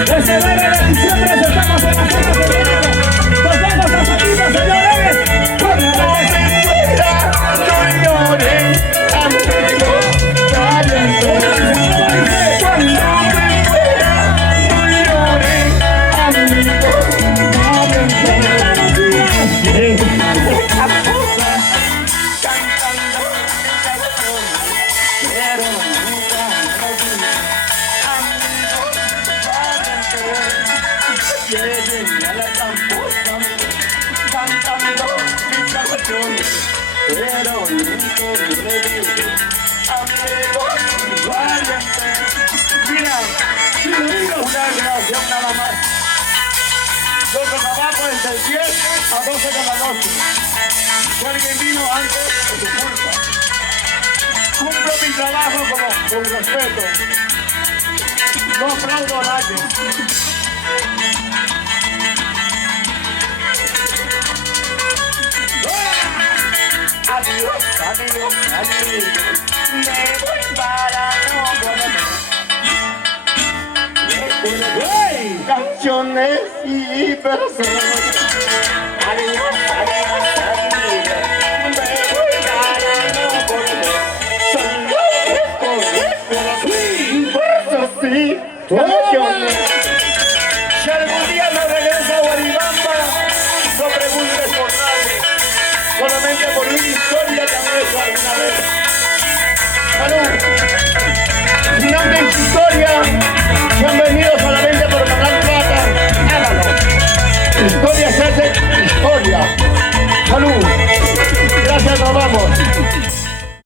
Ese 9 de diciembre estamos en la zona central. Nos vamos a Fatima, señores. Cuando me muera, no lloren, amigos, váyanse. Cuando me muera, no lloren, amigos, váyanse. Cantando mi canción, pero nunca me olviden. Amigos, váyanse. Lleguen a la camposa, cantando mi canción, pero nunca me olviden. Amigos, váyanse. Mira, una grabación nada más. Los trabajos desde 10 a 12 de la noche. Si alguien vino antes, es su culpa. Cumplo mi trabajo con respeto. No aplaudo a nadie. Adiós, adiós, adiós. Me voy para no volver. Canciones y personas. Adiós, adiós, adiós. Me voy para no volver. Solo recuerdo sí, canciones. Si algún día me regreso a Guaribamba, no preguntes por nadie. Solamente por una historia que han hecho alguna vez. Salud. Final de su historia. Si han venido solamente por ganar plata, háganlo. Historia se hace historia. Salud. Gracias, nos vamos.